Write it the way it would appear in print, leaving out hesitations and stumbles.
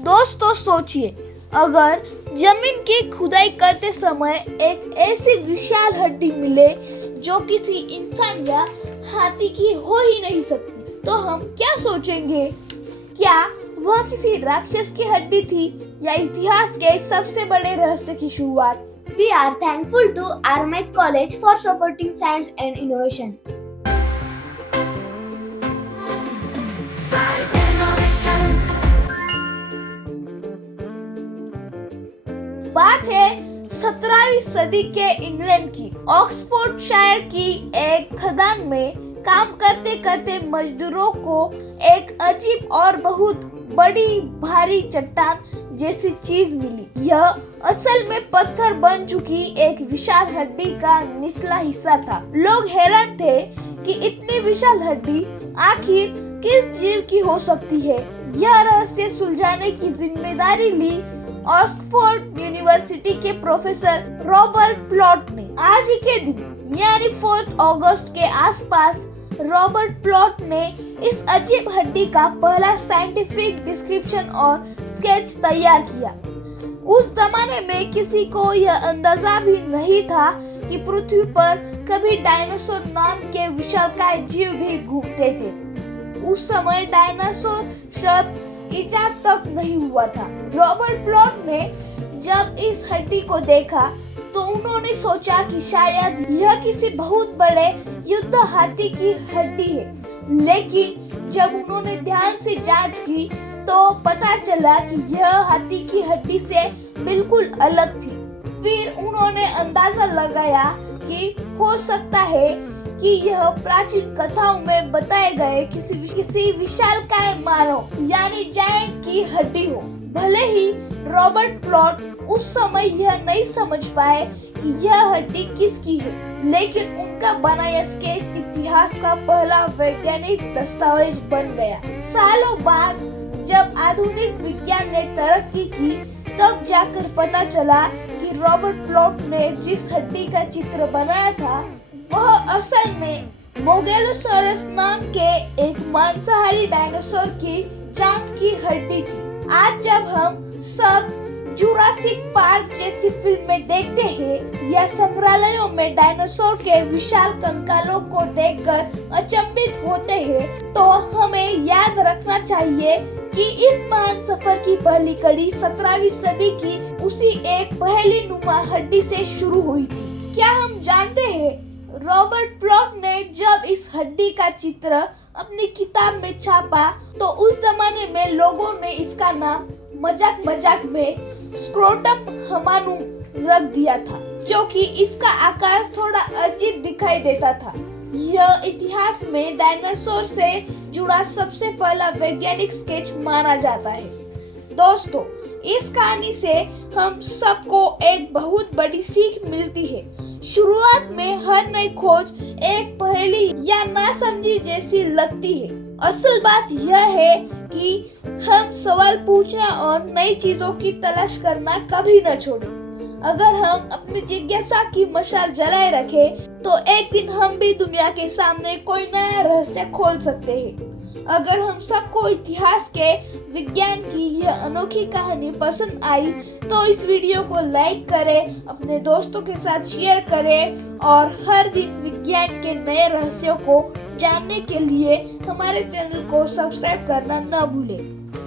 दोस्तों सोचिए, अगर जमीन की खुदाई करते समय एक ऐसी विशाल हड्डी मिले जो किसी इंसान या हाथी की हो ही नहीं सकती, तो हम क्या सोचेंगे? क्या वह किसी राक्षस की हड्डी थी या इतिहास के सबसे बड़े रहस्य की शुरुआत? We are thankful to Armed College for supporting science and innovation. बात है 17वीं सदी के इंग्लैंड की। ऑक्सफोर्डशायर की एक खदान में काम करते करते मजदूरों को एक अजीब और बहुत बड़ी भारी चट्टान जैसी चीज मिली। यह असल में पत्थर बन चुकी एक विशाल हड्डी का निचला हिस्सा था। लोग हैरान थे कि इतनी विशाल हड्डी आखिर किस जीव की हो सकती है। यह रहस्य सुलझाने की जिम्मेदारी ली ऑक्सफोर्ड यूनिवर्सिटी के प्रोफेसर रॉबर्ट प्लॉट ने। आज ही के दिन यानी 4 अगस्त के आसपास रॉबर्ट प्लॉट ने इस अजीब हड्डी का पहला साइंटिफिक डिस्क्रिप्शन और स्केच तैयार किया। उस जमाने में किसी को यह अंदाजा भी नहीं था कि पृथ्वी पर कभी डायनासोर नाम के विशालकाय जीव भी घूमते थे। उस समय डायनासोर शब्द इजाद तक नहीं हुआ था। रॉबर्ट प्लॉट ने जब इस हड्डी को देखा तो उन्होंने सोचा कि शायद यह किसी बहुत बड़े युद्ध हाथी की हड्डी है, लेकिन जब उन्होंने ध्यान से जांच की तो पता चला कि यह हाथी की हड्डी से बिल्कुल अलग थी। फिर उन्होंने अंदाजा लगाया कि हो सकता है कि यह प्राचीन कथाओं में बताए गए किसी विशालकाय मानव यानी जायंट की हड्डी हो। भले ही रॉबर्ट प्लॉट उस समय यह नहीं समझ पाए कि यह हड्डी किसकी है, लेकिन उनका बनाया स्केच इतिहास का पहला वैज्ञानिक दस्तावेज बन गया। सालों बाद जब आधुनिक विज्ञान ने तरक्की की, तब जाकर पता चला कि रॉबर्ट प्लॉट ने जिस हड्डी का चित्र बनाया था वह असल में मोगेलोसॉरस नाम के एक मांसाहारी डायनासोर की जांघ की हड्डी थी। आज जब हम सब जुरासिक पार्क जैसी फिल्में देखते हैं या संग्रहालयों में डायनासोर के विशाल कंकालों को देखकर अचंभित होते हैं, तो हमें याद रखना चाहिए कि इस महान सफर की पहली कड़ी 17वीं सदी की उसी एक पहेली नुमा हड्डी से शुरू हुई थी। क्या हम जानते हैं, रॉबर्ट प्लॉट ने जब इस हड्डी का चित्र अपनी किताब में छापा तो उस जमाने में लोगों ने इसका नाम मजाक में स्क्रोटम हमानू रख दिया था, क्योंकि इसका आकार थोड़ा अजीब दिखाई देता था। यह इतिहास में डायनासोर से जुड़ा सबसे पहला वैज्ञानिक स्केच माना जाता है। दोस्तों, इस कहानी से हम सबको एक बहुत बड़ी सीख मिलती है। शुरुआत में हर नई खोज एक पहेली या नासमझी जैसी लगती है। असल बात यह है कि हम सवाल पूछना और नई चीजों की तलाश करना कभी न छोड़ें। अगर हम अपनी जिज्ञासा की मशाल जलाए रखें तो एक दिन हम भी दुनिया के सामने कोई नया रहस्य खोल सकते हैं। अगर हम सबको इतिहास के विज्ञान की यह अनोखी कहानी पसंद आई तो इस वीडियो को लाइक करें, अपने दोस्तों के साथ शेयर करें और हर दिन विज्ञान के नए रहस्यों को जानने के लिए हमारे चैनल को सब्सक्राइब करना न भूलें।